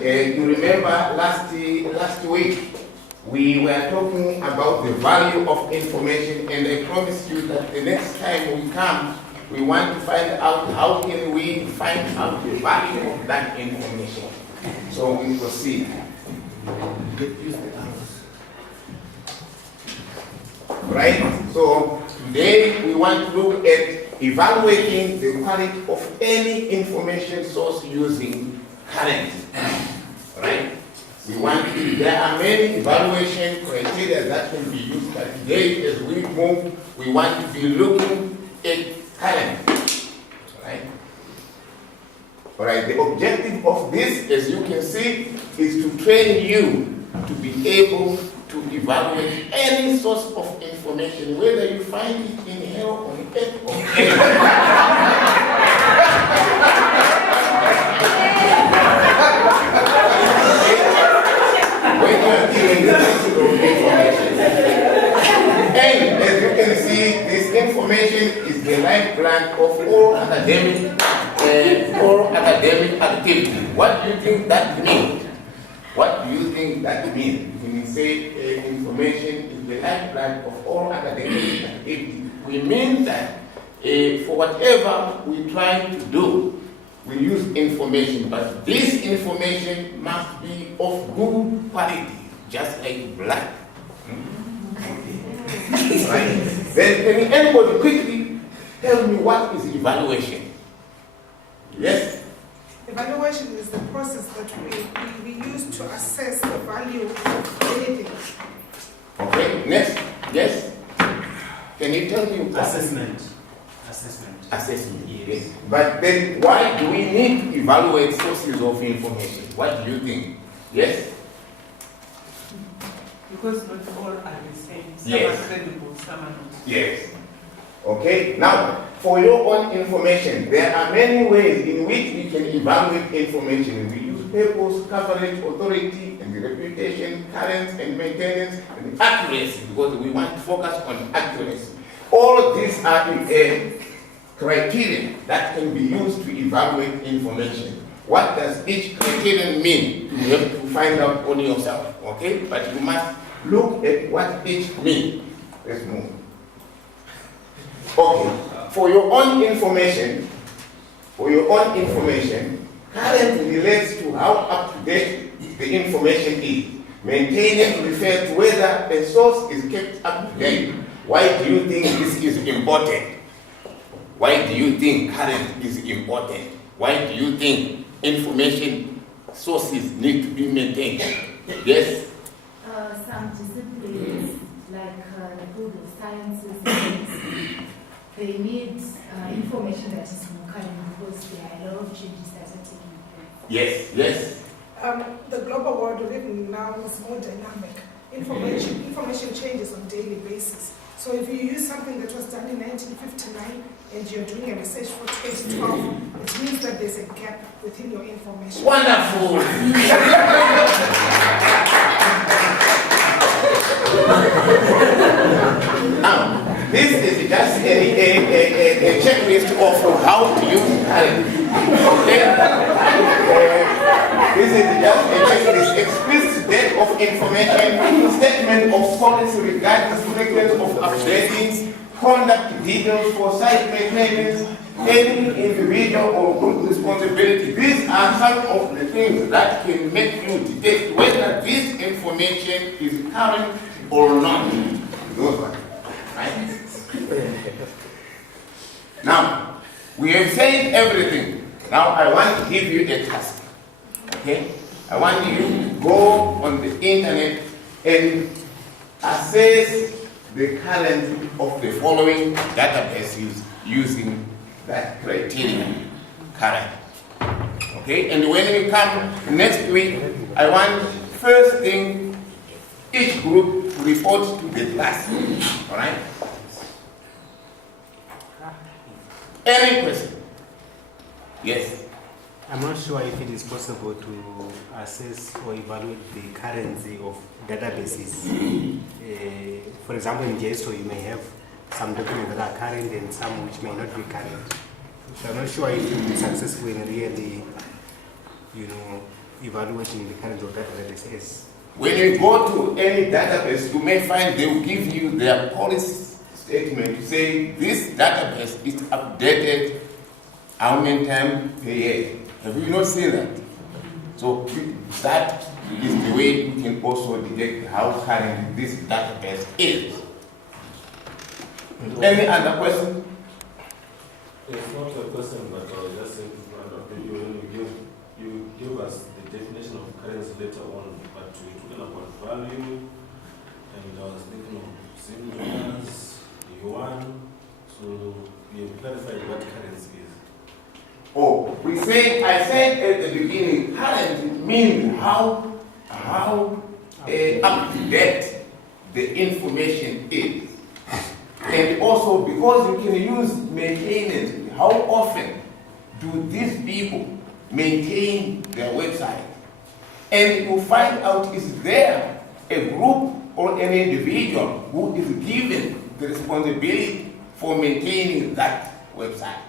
you remember last week, we were talking about the value of information, and I promised you that the next time we come, we want to find out how can we find out the value of that information. So we proceed. Right? So today we want to look at evaluating the quality of any information source using current. Right? There are many evaluation criteria that can be used, but today as we move, we want to be looking at current. Right? Alright, the objective of this, as you can see, is to train you to be able to evaluate any source of information, whether you find it in hell, on earth, or when you are dealing with this information. And as you can see, this information is the lifeblood of all academic activity. What do you think that means? What do you think that means? When we say information is the lifeblood of all academic activity, we mean that for whatever we try to do, we use information, but this information must be of good quality, just like blood. Right? Then can anybody quickly tell me what is evaluation? Yes? Evaluation is the process that we use to assess the value of anything. Okay, next. Yes? Can you tell me? Assessment. Assessment, yes. But then why do we need to evaluate sources of information? What do you think? Yes? Because not all are the same. Some Yes. are credible, some are not. Yes. Okay, now, for your own information, there are many ways in which we can evaluate information. We use purpose, coverage, authority, and the reputation, current and maintenance, and accuracy, because we want to focus on accuracy. All of these are criteria that can be used to evaluate information. What does each criterion mean? You have to find out on yourself, okay? But you must look at what each means. Let's move. Okay, for your own information, current relates to how up to date the information is. Maintenance refers to whether a source is kept up to date. Why do you think this is important? Why do you think current is important? Why do you think information sources need to be maintained? Yes? Some disciplines, like the field of sciences, they need information that is more current because there are a lot of changes that are taking place. Yes. The global world we live in now is more dynamic. Information changes on a daily basis. So if you use something that was done in 1959 and you're doing a research for 2012, it means that there's a gap within your information. Wonderful. Now, this is just a checklist of how to use current. Okay? This is just a checklist. Explicit date of information, statement of policy regarding frequency of updating, conduct details for site maintenance, any individual or group responsibility. These are some of the things that can make you detect whether this information is current or not. Those ones. Right? Now, we have said everything. Now I want to give you a task. Okay? I want you to go on the internet and assess the current of the following databases using that criterion, current. Okay? And when we come next week, I want first thing each group to report to the class. Alright? Any question? Yes. I'm not sure if it is possible to assess or evaluate the currency of databases. For example, in JSO, you may have some documents that are current and some which may not be current. So I'm not sure if you will be successful in really, evaluating the currency of database is? When you go to any database, you may find they will give you their policy statement to say this database is updated how many times per year. Have you not seen that? So that is the way you can also detect how current this database is. Any other question? It's not a question, but I was just saying, you give us the definition of currency later on, but we're talking about value, and I was thinking of symbols, yuan, so you clarified what currency is. Oh, I said at the beginning, current means how up to date the information is. And also because you can use maintenance, how often do these people maintain their website? And you find out is there a group or an individual who is given the responsibility for maintaining that website.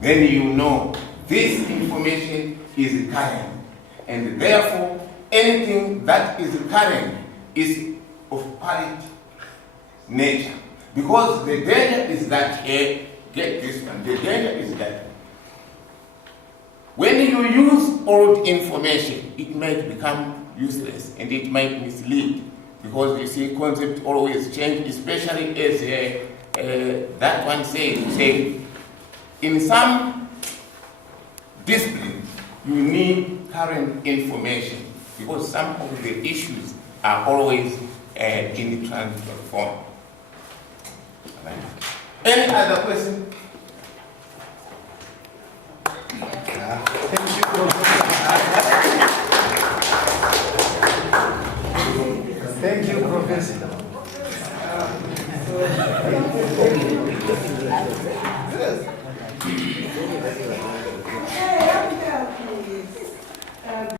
Then you know this information is current, and therefore anything that is current is of current nature. Because the danger is that, get this one, the danger is that when you use old information, it might become useless and it might mislead, because you see concepts always change, especially as that one says, in some disciplines you need current information because some of the issues are always in the transfer form. Right. Any other question? Thank you, Professor. Thank you, Professor.